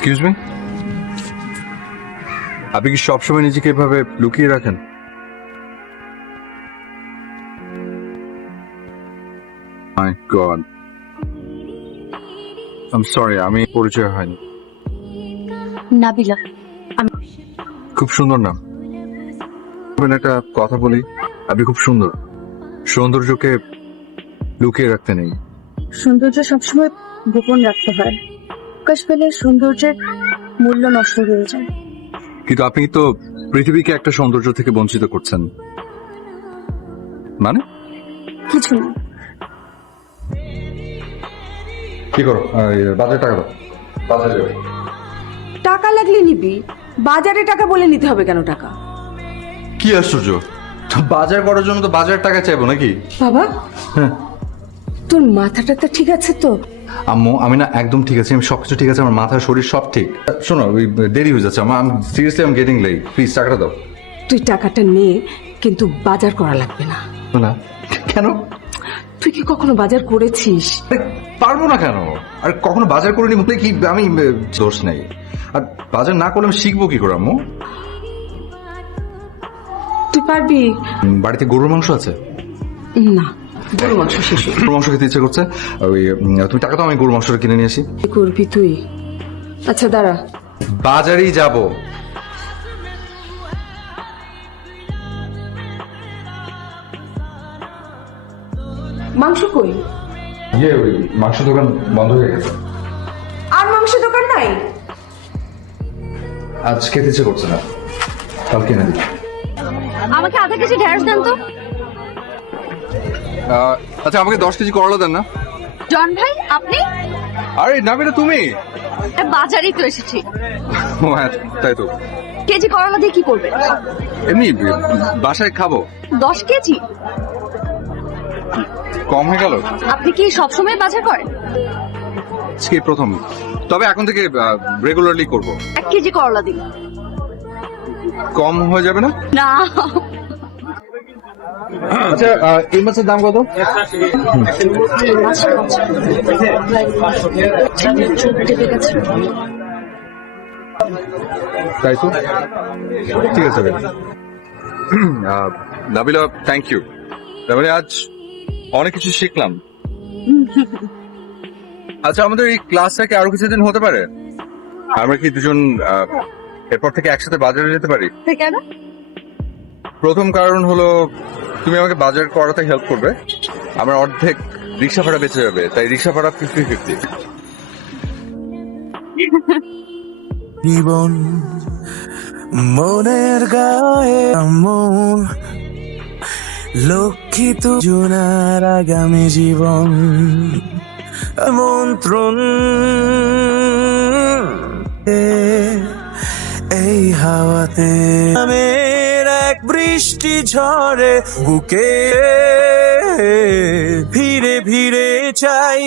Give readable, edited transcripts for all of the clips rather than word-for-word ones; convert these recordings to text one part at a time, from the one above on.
Excuse me, আপনি কি সবসময় নিজেকে এভাবে লুকিয়ে রাখেন? মাই গড, আই এম সরি, আমি পরিচয় হয়নি। নাবিলা। খুব সুন্দর নাম। একটা কথা বলি, আপনি খুব সুন্দর। সৌন্দর্যকে লুকিয়ে রাখতে নেই। সৌন্দর্য সবসময় গোপন রাখতে হয়, প্রকাশ পেলে সৌন্দর্যের মূল্য নষ্ট হয়ে যায়। কিন্তু আপনি তো পৃথিবীকে একটা সৌন্দর্য থেকে বঞ্চিত করছেন। মানে কিছু না। কি করো? বাজারে টাকা দাও। বাজারে যাবে। টাকা লাগলে নিবি, বাজারে টাকা বলে নিতে হবে কেন টাকা? কি আশ্চর্য, বাজার করার জন্য তো বাজারের টাকা চাইবো নাকি? বাবা, হ্যাঁ তোর মাথাটা তো ঠিক আছে তো? আম্মু, আমি না একদম ঠিক আছে, আমি সবকিছু ঠিক আছে, আমার মাথা শরীর সব ঠিক। শোনো, ওই দেরি হয়ে যাচ্ছে, আমি seriously I am getting late, please টাকাটা দাও। তুই টাকাটা নে, কিন্তু বাজার করা লাগবে না। না কেন? তুই কি কখনো বাজার করেছিস? আরে, পারবো না কেন? আর কখনো বাজার করিনি বলে কি আমি দোষ নেই? আর বাজার না করলে আমি শিখবো কি করে আম্মু? তুই পারবি? বাড়িতে গরুর মাংস আছে? না, গরু মাংস শেষ। গরুর মাংস খেতে ইচ্ছে করছে। ওই তুমি টাকা দাও, আমি গরুর মাংসটা কিনে নিয়ে আসি। কি করবি তুই? আচ্ছা দাঁড়া, বাজারেই যাব। মাংস কই? ওই মাংস দোকান বন্ধ হয়ে গেছে। আর মাংস দোকান নাই? আজ খেতে ইচ্ছে করছে না, কাল কিনে দিই। আমাকে আধা কেজি ঢেঁড়স দেন তো। আচ্ছা, আমাকে 10 কেজি করলা দেন না। জন ভাই, আপনি? আরে নাবিলা, তুমি? বাজারেই তো এসেছি। ও হ্যাঁ, তাই তো। কেজি করলা দিয়ে কি করবে? এমনি বাসায় খাবো। 10 কেজি? কম হয়ে গেল। আপনি কি সবসময় বাজার করেন? আজকে প্রথম, তবে এখন থেকে রেগুলারলি করব। 1 কেজি করলা দিন। কম হয়ে যাবে না? না। আচ্ছা, এই মাছের দাম কত? তাই তো, ঠিক আছে। Nabila, thank you. তারপরে আজ অনেক কিছু শিখলাম। আচ্ছা, আমাদের এই ক্লাসটা কি আরো কিছুদিন হতে পারে? আমরা কি দুজন এরপর থেকে একসাথে বাজারে যেতে পারি? কেন? প্রথম কারণ হলো, তুমি আমাকে বাজার করাতে হেল্প করবে, আমার অর্ধেক রিক্সা ভাড়া বেঁচে যাবে, তাই রিক্সা ভাড়া 50-50। জীবন মনের গায়ে মন লক্ষিত জোনার আগামী জীবন মন্ত্রণ এই হাওয়াতে আমের এক বৃষ্টি ঝরে বুকে ফিরে ফিরে চাই।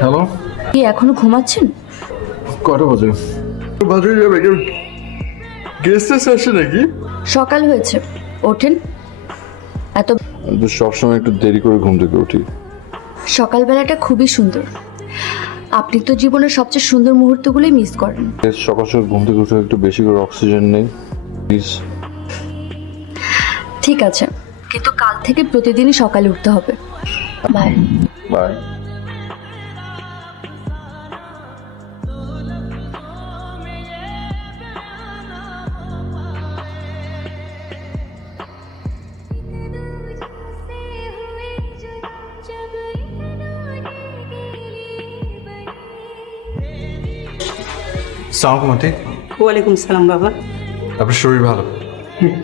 হ্যালো, কি এখনো ঘুমাচ্ছেন? কটা বাজে? বাজারে যাবে, গেস্ট আসে নাকি? সকাল হয়েছে, ওঠেন। এত আমি তো সবসময় একটু দেরি করে ঘুম থেকে উঠি। সকালবেলাটা খুবই সুন্দর। আপনি তো জীবনের সবচেয়ে সুন্দর মুহূর্তগুলোই মিস করেন। সকাল সকাল ঘুম থেকে উঠে একটু বেশি করে অক্সিজেন নেই প্লিজ। ঠিক আছে, কিন্তু কাল থেকে প্রতিদিনই সকালে উঠতে হবে। বাই। বাই। সালাম আন্টি। ওয়ালাইকুম সালাম বাবা। আপনার শরীর ভালো?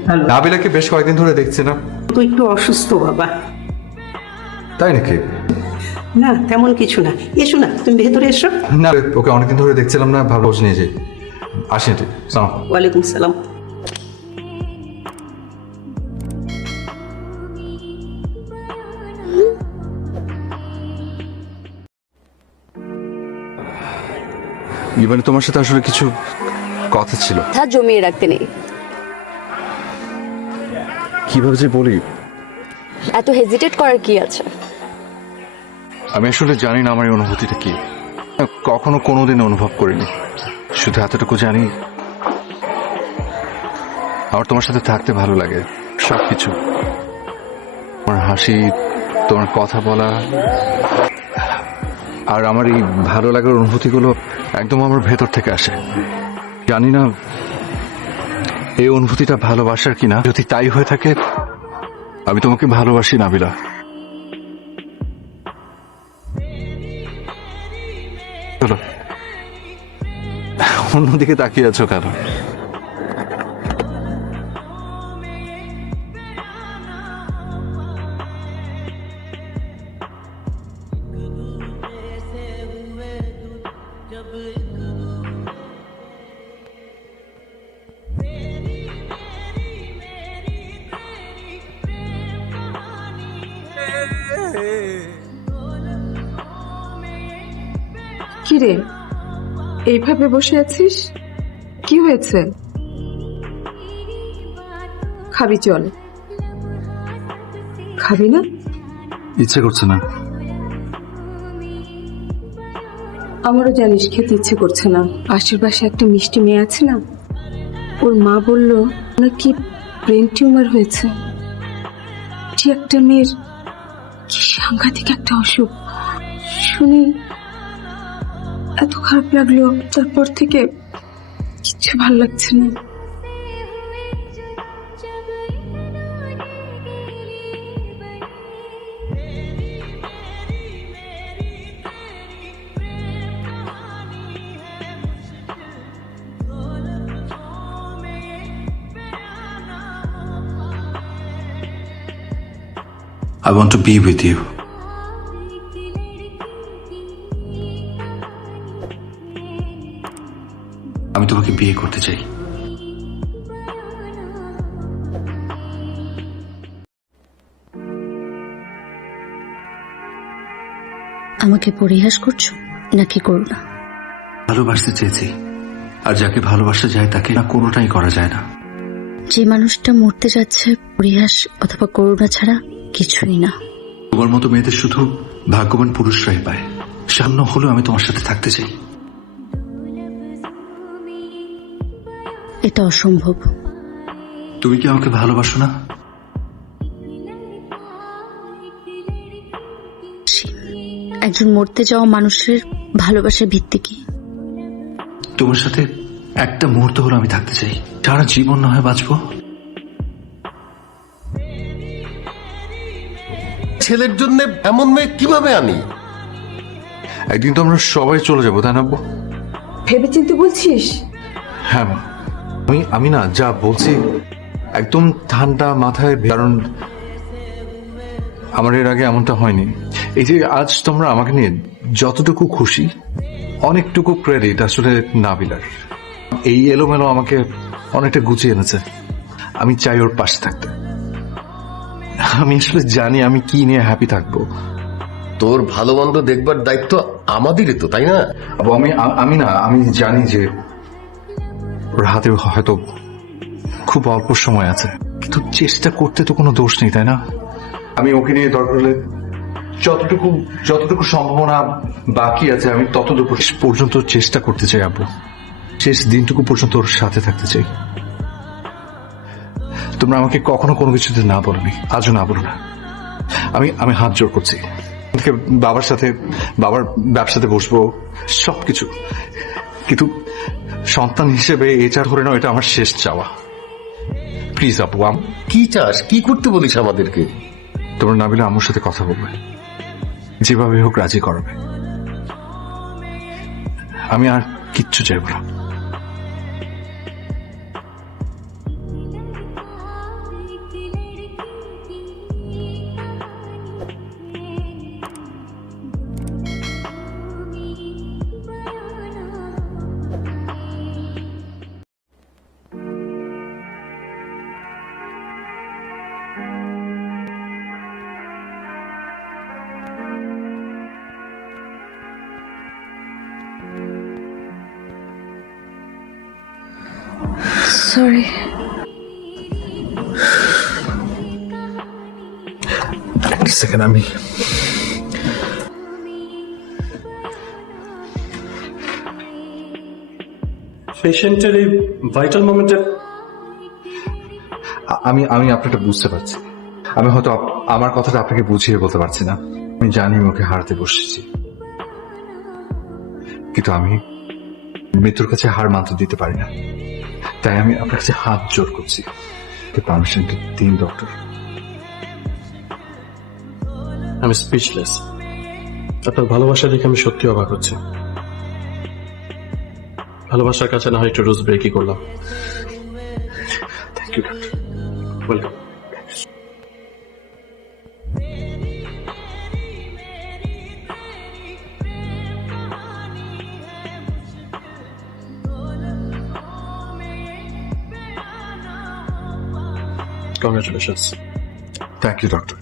ভালো। নাবিলাকে বেশ কয়েকদিন ধরে দেখছি না। তো একটু অসুস্থ বাবা। তাই নাকি? না তেমন কিছু না, এসো না, তুমি ভেতরে এসো। না, ওকে অনেকদিন ধরে দেখছিলাম না, ভালো খোঁজ নিয়ে যাই। আসি আন্টি, সালাম। ওয়ালাইকুম সালাম। ইভান, তোমার সাথে আসলে কিছু কথা ছিল। তা জমিয়ে রাখতে নেই। কিভাবে যে বলি, এত হেজিটেট করার কি আছে? আমি আসলে জানি না আমার এই অনুভূতিটা কি, কখনো কোনোদিন অনুভব করিনি। শুধু এতটুকু জানি আমার তোমার সাথে থাকতে ভালো লাগে, সবকিছু, তোমার হাসি, তোমার কথা বলা, আর আমার এই ভালো লাগার অনুভূতিগুলো একদম আমার ভেতর থেকে আসে। জানি না এই অনুভূতিটা ভালোবাসার কিনা, যদি তাই হয়ে থাকে আমি তোমাকে ভালোবাসি নাবিলা। চলো, অন্যদিকে তাকিয়ে আছো কেন? কি রে, এইভাবে বসে আছিস? কি হয়েছে? খাবি, চল। খাবি না? ইচ্ছে করছে না। আমারও জানিস খেতে ইচ্ছে করছে না। পাশের পাশে একটা মিষ্টি মেয়ে আছে না, ওর মা বলল নাকি ব্রেন টিউমার হয়েছে। কি একটা মেয়ের, কি সাংঘাতিক একটা অসুখ। শুনি এত খারাপ লাগলো, তারপর থেকে কিচ্ছু ভালো লাগছে না। I want to be with you. আমি তোমাকে বিয়ে করতে চাই। আমাকে পরিহাস করছো নাকি করুণা? ভালোবাসতে চেয়েছি, আর যাকে ভালোবাসা যায় তাকে না কোনোটাই করা যায় না। যে মানুষটা মরতে যাচ্ছে পরিহাস অথবা করুণা ছাড়া কিছুই না। তোমার মতো মেয়েদের শুধু ভাগ্যবান পুরুষরাই পায়। সামনে হলেও আমি তোমার সাথে থাকতে চাই। এটা অসম্ভব। তুমি কি আমাকে ভালোবাসো না? একজন মরতে যাওয়া মানুষের ভালোবাসার ভিত্তি কি? তোমার সাথে একটা মুহূর্ত হলো আমি থাকতে চাই, সারা জীবন না হয় বাঁচবো। ছেলের জন্য এমন মেয়ে কিভাবে আনি? একদিন তো আমরা সবাই চলে যাবো, তাই না আব্বু? ভেবেচিন্তে বলছিস? হ্যাঁ, আমি না যা বলছি একদম ঠান্ডা মাথায়, কারণ আমার এর আগে এমনটা হয়নি। এই যে আজ তোমরা আমাকে নিয়ে যতটুকু খুশি, অনেকটুকু ক্রেডিট আসলে নাবিলার। এই এলোমেলো আমাকে অনেকটা গুছিয়ে এনেছে। আমি চাই ওর পাশে থাকতে। আমি আসলে জানি আমি কি নিয়ে হ্যাপি থাকবো। তোর ভালো মন্দ দেখবার দায়িত্ব আমাদেরই তো, তাই না? আমি জানি যে ওর হাতে হয়তো খুব অল্প সময় আছে, কিন্তু চেষ্টা করতে তো কোনো দোষ নেই, তাই না? আমি ওকে নিয়ে দরকার হলে যতটুকু সম্ভাবনা বাকি আছে আমি ততটুকু পর্যন্ত চেষ্টা করতে চাই আব্বু। শেষ দিনটুকু পর্যন্ত ওর সাথে থাকতে চাই। তোমরা আমাকে কখনো কোনো কিছুতে না বলনি, আজও না বলো না। আমি হাত জোর করছি, বাবার ব্যবসাতে বসবো, সবকিছু, কিন্তু সন্তান হিসেবে এটা ধরে নাও, এটা আমার শেষ চাওয়া। প্লিজ আপু, কি চাস? কি করতে বলিস আমাদেরকে? তোমরা নাবিলা আম্মুর সাথে কথা বলবে, যেভাবে হোক রাজি করাবে। আমি আর কিচ্ছু চাইব না। সরি। সেকেন্ড, আমি পেশেন্টের এই ভাইটাল মোমেন্টে আমি আমি আপনাটা বুঝতে পারছি। আমি হয়তো আমার কথাটা আপনাকে বুঝিয়ে বলতে পারছি না। আমি জানি ওকে হারাতে বসেছি, কিন্তু আমি মৃত্যুর কাছে হার মানতে দিতে পারি না। তাই আমি আপনার কাছে হাত জোর করছি, পারমিশনটা দিন ডক্টর। আমি স্পিচলেস। আপনার ভালোবাসা দেখে আমি সত্যি অবাক হচ্ছি। ভালোবাসার কাছে না হয় একটু রুলস ব্রেকই করলাম। Thank you doctor. Welcome. Congratulations. Thank you doctor.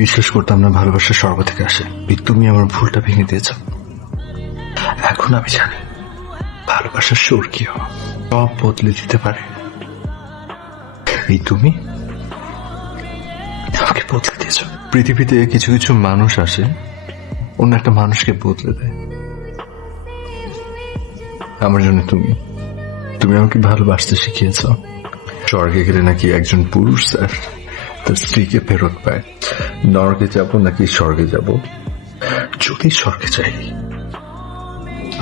বিশ্বাস করতাম না ভালোবাসা স্বর্গ থেকে আসে। তুমি আমার ভুলটা ভেঙে দিয়েছ। এখন আমি জানি ভালোবাসার স্বর্গীয় সব বদলে দিতে পারে। এই তুমি আমাকে বদলে দিয়েছ। পৃথিবীতে কিছু কিছু মানুষ আসে অন্য একটা মানুষকে বদলে দেয়। আমার জন্য তুমি আমাকে ভালোবাসতে শিখিয়েছ। স্বর্গে গেলে নাকি একজন পুরুষ স্যার তার স্ত্রীকে ফেরত পায়। নরকে যাব নাকি স্বর্গে যাব? যদি স্বর্গে যাই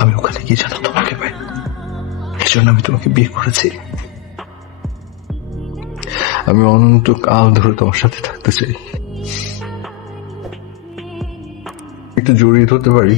আমি ওখানে গিয়ে যেন তোমাকে পাই। এই জন্য আমি তোমাকে বিয়ে করেছি। আমি অনন্তকাল ধরে তোমার সাথে থাকতে চাই। একটু জড়িয়ে ধরতে পারি?